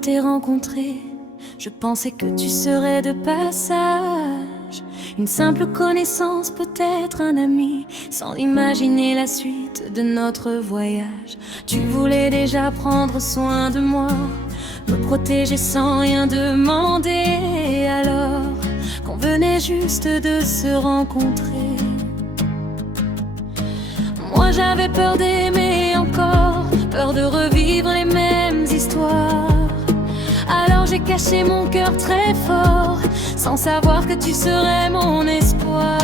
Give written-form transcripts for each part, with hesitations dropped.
t'ai rencontré, je pensais que tu serais de passage, une simple connaissance, peut-être un ami, sans imaginer la suite de notre voyage. Tu voulais déjà prendre soin de moi, me protéger sans rien demander, alors qu'on venait juste de se rencontrer. Moi j'avais peur d'aimer encore, peur de revivre les mêmes histoires. Alors j'ai caché mon cœur très fort, sans savoir que tu serais mon espoir.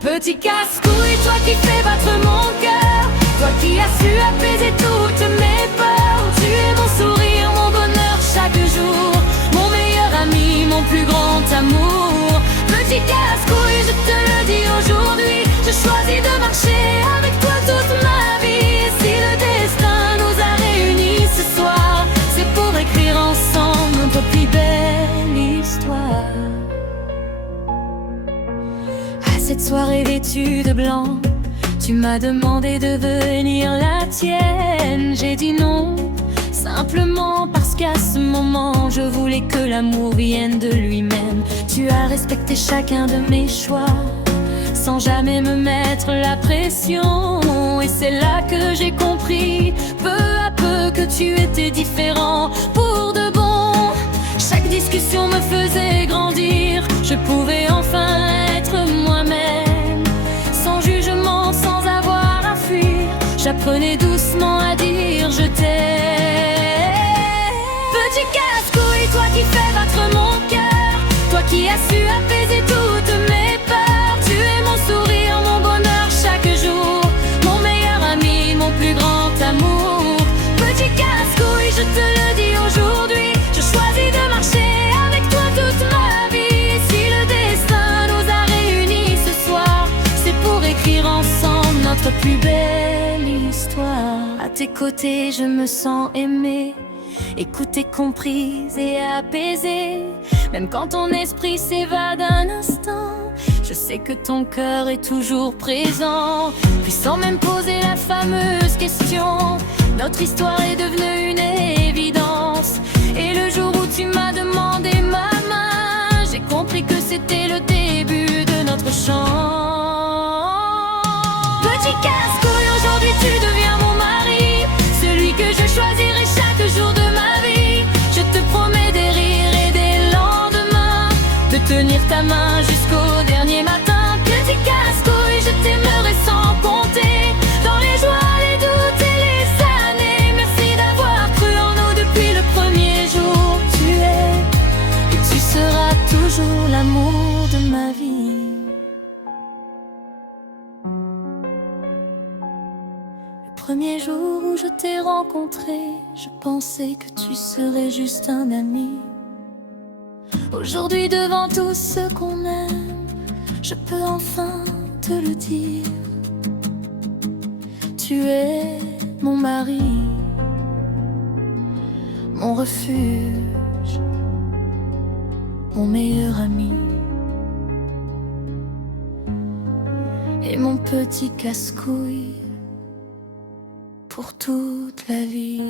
Petit casse-couille, toi qui fais battre mon cœur, toi qui as su apaiser toutes mes peurs. Tu es mon sourire, mon bonheur chaque jour, mon meilleur ami, mon plus grand amour. Petit casse-couille, je te le dis aujourd'hui, je choisis de marcher avec toi toute ma vie. Et si le destin nous a réunis ce soir, c'est pour écrire ensemble notre plus belle histoire. À cette soirée vêtue de blanc, tu m'as demandé de venir la tienne. J'ai dit non, simplement parce qu'à ce moment je voulais que l'amour vienne de lui-même. Tu as respecté chacun de mes choix, sans jamais me mettre la pression. Et c'est là que j'ai compris, peu à peu, que tu étais différent pour de bon. Chaque discussion me faisait grandir, je pouvais enfin être moi-même, sans jugement, sans avoir à fuir. J'apprenais doucement à dire je t'aime. Petit casse-couille, toi qui fais battre mon cœur, toi qui as su apaiser toutes mes peurs. Tu es mon sourire, mon bonheur chaque jour, mon meilleur ami, mon plus grand amour. Petit casse-couille, je te le dis aujourd'hui, je choisis de marcher avec toi toute ma vie. Si le destin nous a réunis ce soir, c'est pour écrire ensemble notre plus belle histoire. À tes côtés je me sens aimée, écoutée, comprise et apaisée. Même quand ton esprit s'évade un instant, je sais que ton cœur est toujours présent. Puis sans même poser la fameuse question, notre histoire est devenue une évidence. Et le jour où tu m'as demandé ma main, j'ai compris que c'était le début de notre chant. Petit casse-couille, aujourd'hui tu deviens mon mari, celui que je choisirai chaque jour de ma vie. Je te promets des rires et des lendemains, de tenir ta main jusqu'au dernier matin. Petit casse-couille, je t'aimerai sans compter, dans les joies, les doutes et les années. Merci d'avoir cru en nous depuis le premier jour. Tu es et tu seras toujours l'amour de ma vie. Le premier jour où je t'ai rencontré, je pensais que tu serais juste un ami. Aujourd'hui, devant tous ceux qu'on aime, je peux enfin te le dire. Tu es mon mari, mon refuge, mon meilleur ami et mon petit casse-couille pour toute la vie.